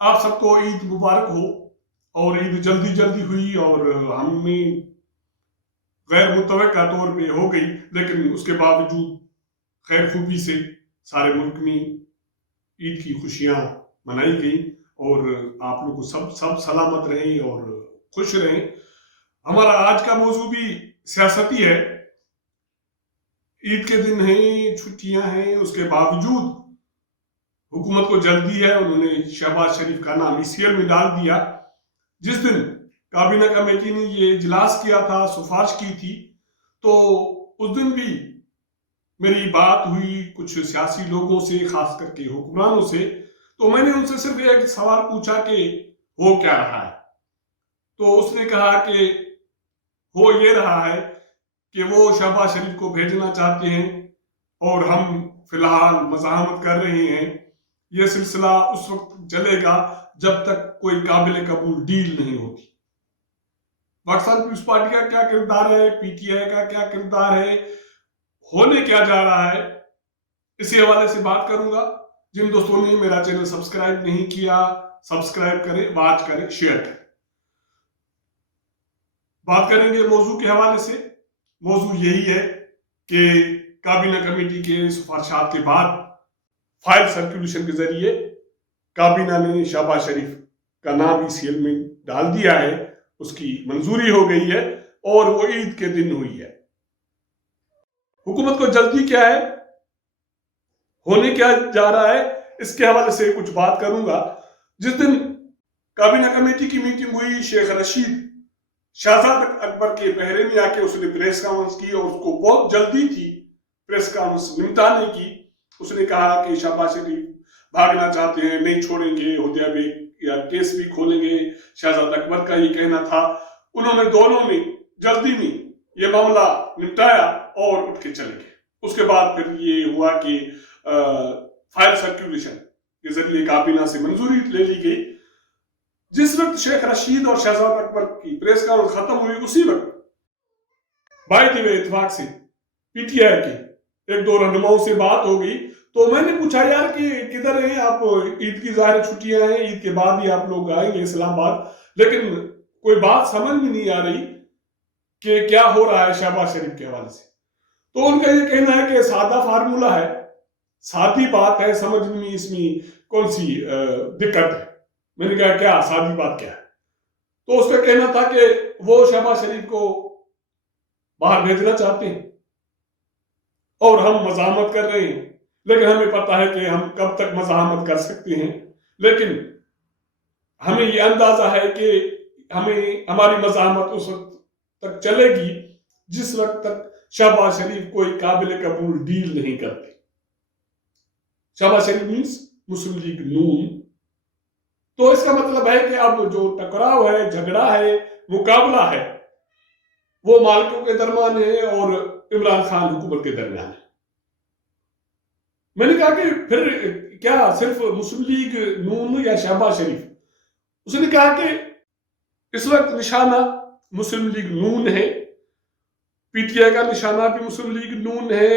آپ سب کو عید مبارک ہو، اور عید جلدی جلدی ہوئی اور ہمیں غیر متوقع طور پہ ہو گئی، لیکن اس کے باوجود خیر خوبی سے سارے ملک میں عید کی خوشیاں منائی گئی، اور آپ لوگ سب سلامت رہیں اور خوش رہیں۔ ہمارا آج کا موضوع بھی سیاستی ہے۔ عید کے دن ہیں، چھٹیاں ہیں، اس کے باوجود حکومت کو جلدی ہے، انہوں نے شہباز شریف کا نام ECL میں ڈال دیا۔ جس دن کابینہ کمیٹی نے یہ اجلاس کیا تھا، سفارش کی تھی، تو اس دن بھی میری بات ہوئی کچھ سیاسی لوگوں سے، خاص کر کے حکمرانوں سے، تو میں نے ان سے صرف ایک سوال پوچھا کہ ہو کیا رہا ہے؟ تو اس نے کہا کہ ہو یہ رہا ہے کہ وہ شہباز شریف کو بھیجنا چاہتے ہیں، اور ہم فی الحال مزاحمت کر رہے ہیں۔ یہ سلسلہ اس وقت چلے گا جب تک کوئی قابل قبول ڈیل نہیں ہوتی۔ پاکستان پیپلز پارٹی کا کیا کردار ہے، PTI کا کیا کردار ہے، ہونے کیا جا رہا ہے، اسی حوالے سے بات کروں گا۔ جن دوستوں نے میرا چینل سبسکرائب نہیں کیا، سبسکرائب کریں، واچ کریں، شیئر کریں۔ بات کریں گے موضوع کے حوالے سے۔ موضوع یہی ہے کہ کابینہ کمیٹی کے سفارشات کے بعد فائل سرکولیشن کے ذریعے کابینہ نے شہباز شریف کا نام ECL میں ڈال دیا ہے، اس کی منظوری ہو گئی ہے، اور وہ عید کے دن ہوئی ہے۔ حکومت کو جلدی کیا ہے، ہونے کیا جا رہا ہے، اس کے حوالے سے کچھ بات کروں گا۔ جس دن کابینہ کمیٹی کی میٹنگ ہوئی، شیخ رشید شہزاد اکبر کے پہرے میں آ کے اس نے پریس کانفرنس کی، اور اس کو بہت جلدی تھی پریس کانفرنس نمٹانے کی۔ اس نے کہا کہ شہباز شریف بھاگنا چاہتے ہیں، نہیں چھوڑیں گے، ہودیہ بھی یا کیس بھی کھولیں گے، شہزاد اکبر کا یہ کہنا تھا۔ انہوں نے دونوں نے جلدی میں یہ معاملہ نمٹایا اور اٹھ کے چلے گئے۔ اس کے بعد پھر یہ ہوا کہ فائل سرکولیشن کے ذریعے کابینہ سے منظوری لے لی گئی۔ جس وقت شیخ رشید اور شہزاد اکبر کی پریس کانفرنس ختم ہوئی، اسی وقت بائی دی وے اتفاق سے PTI کے ایک دو رہنماؤں سے بات ہو گئی۔ تو میں نے پوچھا یار کہ کدھر ہیں آپ، عید کی ظاہر چھٹیاں ہیں، عید کے بعد ہی آپ لوگ آئیں گے اسلام آباد، لیکن کوئی بات سمجھ میں نہیں آ رہی کہ کیا ہو رہا ہے شہباز شریف کے حوالے سے۔ تو ان کا یہ کہنا ہے کہ سادہ فارمولہ ہے، سادی بات ہے، سمجھ میں اس میں کون سی دقت ہے۔ میں نے کہا کیا سادی بات کیا ہے؟ تو اس کا کہنا تھا کہ وہ شہباز شریف کو باہر بھیجنا چاہتے ہیں، اور ہم مزاحمت کر رہے ہیں، لیکن ہمیں پتہ ہے کہ ہم کب تک مزاحمت کر سکتے ہیں، لیکن ہمیں یہ اندازہ ہے کہ ہماری مزاحمت اس وقت تک چلے گی جس وقت تک شہباز شریف کوئی قابل قبول ڈیل نہیں کرتے۔ شہباز شریف مینس مسلم لیگ نون۔ تو اس کا مطلب ہے کہ اب جو ٹکراؤ ہے، جھگڑا ہے، مقابلہ ہے، وہ مالکوں کے درمیان ہے اور عمران خان حکومت کے درمیان ہے۔ میں نے کہا کہ پھر کیا صرف مسلم لیگ نون یا شہباز شریف؟ اس نے کہا کہ اس وقت نشانہ مسلم لیگ نون ہے، PTI کا نشانہ بھی مسلم لیگ نون ہے،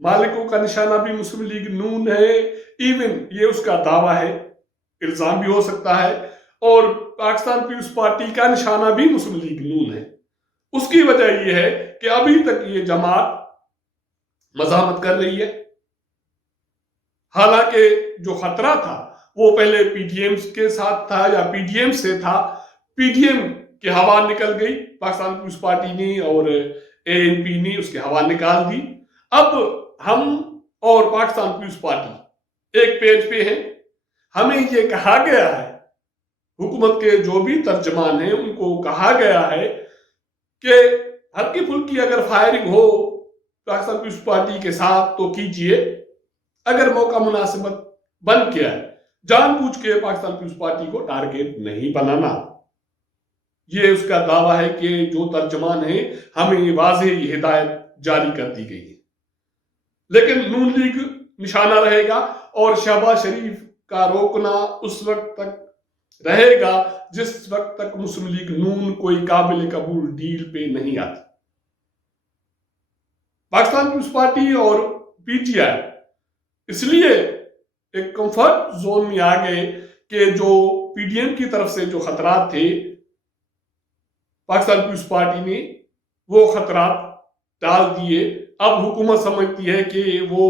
مالکوں کا نشانہ بھی مسلم لیگ نون ہے، ایون یہ اس کا دعویٰ ہے، الزام بھی ہو سکتا ہے، اور پاکستان پیپلز پارٹی کا نشانہ بھی مسلم لیگ نون ہے۔ اس کی وجہ یہ ہے کہ ابھی تک یہ جماعت مزاحمت کر رہی ہے، حالانکہ جو خطرہ تھا وہ پہلے PDM کے ساتھ تھا یا PDM سے تھا۔ PDM کی ہوا نکل گئی، پاکستان پیپلز پارٹی نے اور ANP نے اس کی ہوا نکال دی۔ اب ہم اور پاکستان پیپلز پارٹی ایک پیج پہ ہیں۔ ہمیں یہ کہا گیا ہے، حکومت کے جو بھی ترجمان ہیں ان کو کہا گیا ہے کہ ہلکی پھلکی اگر فائرنگ ہو پاکستان پیپلز پارٹی کے ساتھ تو کیجئے، اگر موقع مناسبت بن گیا ہے، جان بوجھ کے پاکستان پیپلز پارٹی کو ٹارگیٹ نہیں بنانا۔ یہ اس کا دعویٰ ہے کہ جو ترجمان ہیں ہمیں واضح یہ ہدایت جاری کر دی گئی ہے، لیکن نون لیگ نشانہ رہے گا، اور شہباز شریف کا روکنا اس وقت تک رہے گا جس وقت تک مسلم لیگ نون کوئی قابل قبول ڈیل پہ نہیں آتی۔ پاکستان پیپلز پارٹی اور PTI اس لیے ایک کمفرٹ زون میں آ گئے کہ جو پی ڈی ایم کی طرف سے جو خطرات تھے پاکستان پیپلز پارٹی نے وہ خطرات ڈال دیے. اب حکومت سمجھتی ہے کہ وہ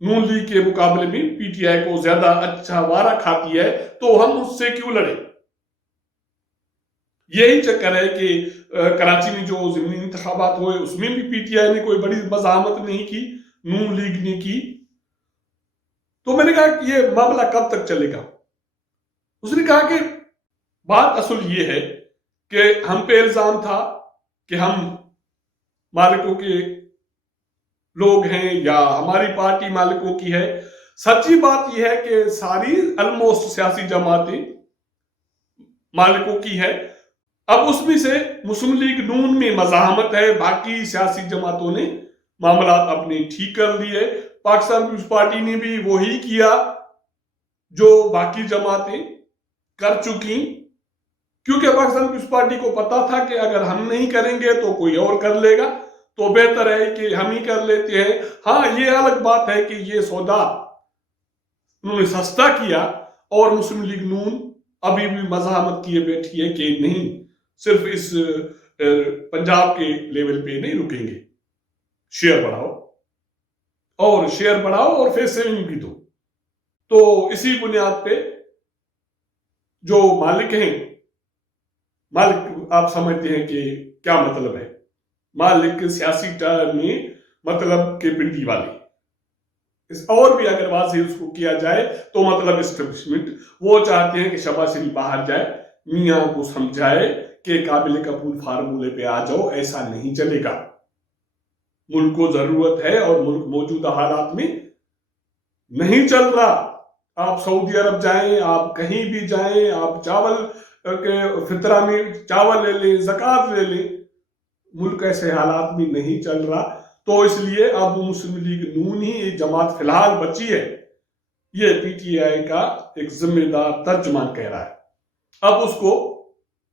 نون لیگ کے مقابلے میں پی ٹی آئی کو زیادہ اچھا وارہ کھاتی ہے تو ہم اس سے کیوں لڑیں. یہی چکر ہے کہ کراچی میں جو ضمنی انتخابات ہوئے اس میں بھی پی ٹی آئی نے کوئی بڑی مزاحمت نہیں کی، نون لیگ نے کی. تو میں نے کہا کہ یہ معاملہ کب تک چلے گا. اس نے کہا کہ بات اصل یہ ہے کہ ہم پہ الزام تھا کہ ہم مالکوں کے لوگ ہیں یا ہماری پارٹی مالکوں کی ہے. سچی بات یہ ہے کہ ساری الموسٹ سیاسی جماعتیں مالکوں کی ہے. اب اس میں سے مسلم لیگ نون میں مزاحمت ہے، باقی سیاسی جماعتوں نے معاملات اپنے ٹھیک کر لیے. پاکستان پیپلز پارٹی نے بھی وہی کیا جو باقی جماعتیں کر چکی، کیونکہ پاکستان پیپلز پارٹی کو پتا تھا کہ اگر ہم نہیں کریں گے تو کوئی اور کر لے گا، تو بہتر ہے کہ ہم ہی کر لیتے ہیں. ہاں یہ الگ بات ہے کہ یہ سودا انہوں نے سستا کیا اور مسلم لیگ نون ابھی بھی مزاحمت کیے بیٹھی ہے کہ نہیں صرف اس پنجاب کے لیول پہ نہیں رکیں گے، شیئر بڑھاؤ اور فیس سیونگ بھی دو. تو اسی بنیاد پہ جو مالک ہیں، مالک آپ سمجھتے ہیں کہ کیا مطلب ہے. مالک سیاسی ٹرم میں مطلب کہ پنڈی والے، اور بھی اگر واضح اس کو کیا جائے تو مطلب اسٹیبلشمنٹ. وہ چاہتے ہیں کہ شہباز شریف باہر جائے، میاں کو سمجھائے کہ قابل قبول فارمولے پہ آ جاؤ، ایسا نہیں چلے گا. ملک کو ضرورت ہے اور ملک موجودہ حالات میں نہیں چل رہا. آپ سعودی عرب جائیں، آپ کہیں بھی جائیں، آپ چاول کے فطرہ میں چاول لے لیں، زکوٰۃ لے لیں، ملک ایسے حالات میں نہیں چل رہا. تو اس لیے اب مسلم لیگ نون ہی ایک جماعت فی الحال بچی ہے. یہ پی ٹی آئی کا ایک ذمہ دار ترجمان کہہ رہا ہے. اب اس کو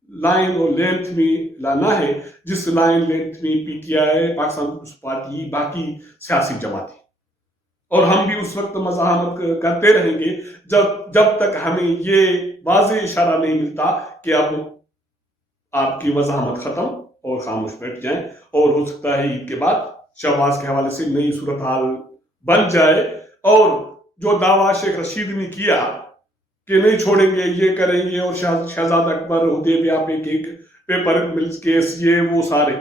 لائن اور لینتھ میں لانا ہے، جس لائن لینتھ میں پی ٹی آئی، پاکستان پیپلز پارٹی، باقی سیاسی جماعتیں، اور ہم بھی اس وقت مزاحمت کرتے رہیں گے جب تک ہمیں یہ واضح اشارہ نہیں ملتا کہ اب آپ کی مزاحمت ختم اور خاموش بیٹھ جائیں. اور ہو سکتا ہے عید کے بعد شہباز کے حوالے سے نئی صورتحال بن جائے، اور جو دعویٰ شیخ رشید نے کیا کہ نہیں چھوڑیں گے، یہ کریں گے، اور شہزاد اکبر حدیبیہ پہ پیپر ملز کیس، یہ وہ سارے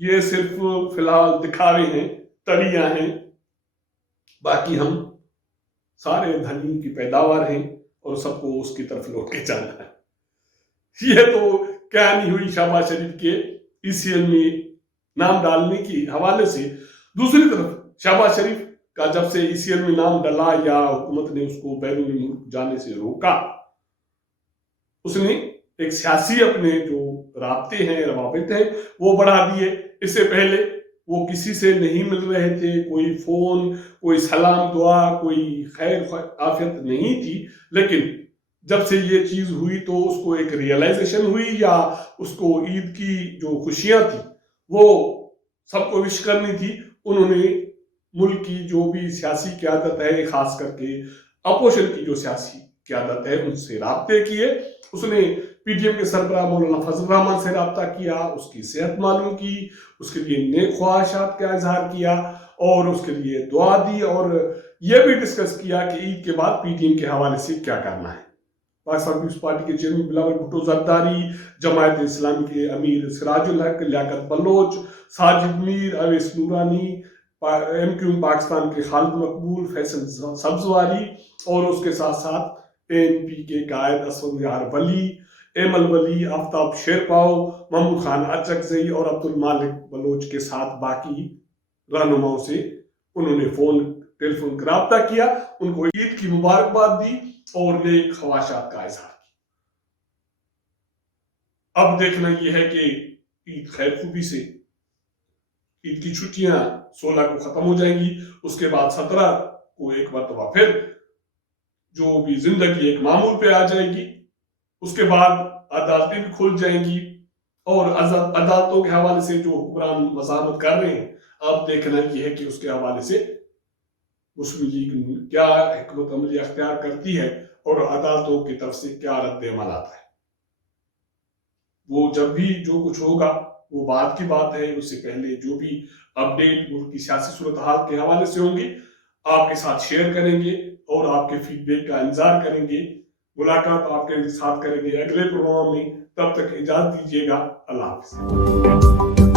یہ صرف فی الحال دکھاوے ہیں، تڑیاں ہیں. باقی ہم سارے دھنی کی پیداوار ہیں اور سب کو اس کی طرف لوٹ کے جانا ہے. یہ تو کہانی ہوئی شہباز شریف کے ای سی ایل میں نام ڈالنے کی حوالے سے. دوسری طرف شہباز شریف کا جب سے ای سی ایل میں نام ڈلا یا حکومت نے اس کو بیرون ملک جانے سے روکا، اس نے ایک سیاسی اپنے جو رابطے ہیں، روابط ہیں، وہ بڑھا دیے. اس سے پہلے وہ کسی سے نہیں مل رہے تھے، کوئی فون، کوئی سلام دعا، کوئی خیر عافیت نہیں تھی. لیکن جب سے یہ چیز ہوئی تو اس کو ایک ریئلائزیشن ہوئی، یا اس کو عید کی جو خوشیاں تھی وہ سب کو وش کرنی تھی. انہوں نے ملک کی جو بھی سیاسی قیادت ہے، خاص کر کے اپوزیشن کی جو سیاسی قیادت ہے، ان سے رابطے کیے. اس نے پی ڈی ایم کے سربراہ مولانا فضل الرحمان سے رابطہ کیا، اس کی صحت معلوم کی، اس کے لیے نیک خواہشات کا اظہار کیا اور اس کے لیے دعا دی، اور یہ بھی ڈسکس کیا کہ عید کے بعد پی ڈی ایم کے حوالے سے کیا کرنا ہے. پاکستان پیپلز پارٹی کے چیئرمین بلاول بھٹو زرداری، جماعت اسلامی کے امیر سراج الحق، لیاقت بلوچ، ساجد میر، اویس نورانی، ایم کیو پاکستان کے خالد مقبول، فیصل سبزواری، اور اس کے ساتھ ساتھ اے این پی کے قائد اسود یار ولی، ایمل ولی، آفتاب شیرپاؤ، محمود خان اچکزئی اور عبد المالک بلوچ کے ساتھ باقی رہنماؤں سے انہوں نے ٹیلی فون رابطہ کیا، ان کو عید کی مبارکباد دی اور نیک خواہشات کا اظہار کیا. اب دیکھنا یہ ہے کہ عید خیر خوبی سے، عید کی چھٹیاں 16 کو ختم ہو جائیں گی، اس کے بعد 17 کو ایک مرتبہ پھر جو بھی زندگی ایک معمول پہ آ جائے گی. اس کے بعد عدالتیں بھی کھل جائیں گی، اور عدالتوں کے حوالے سے جو حکمران مزاحمت کر رہے ہیں، اب دیکھنا یہ ہے کہ اس کے حوالے سے مسلم لیگ کیا حکمت عملی اختیار کرتی ہے اور عدالتوں کی طرف سے کیا رد عمل آتا ہے. وہ جب بھی جو کچھ ہوگا وہ بعد کی بات ہے. اس سے پہلے جو بھی اپڈیٹ ملک کی سیاسی صورتحال کے حوالے سے ہوں گے آپ کے ساتھ شیئر کریں گے اور آپ کے فیڈ بیک کا انتظار کریں گے. ملاقات آپ کے ساتھ کریں گے اگلے پروگرام میں. تب تک اجازت دیجیے گا. اللہ حافظ.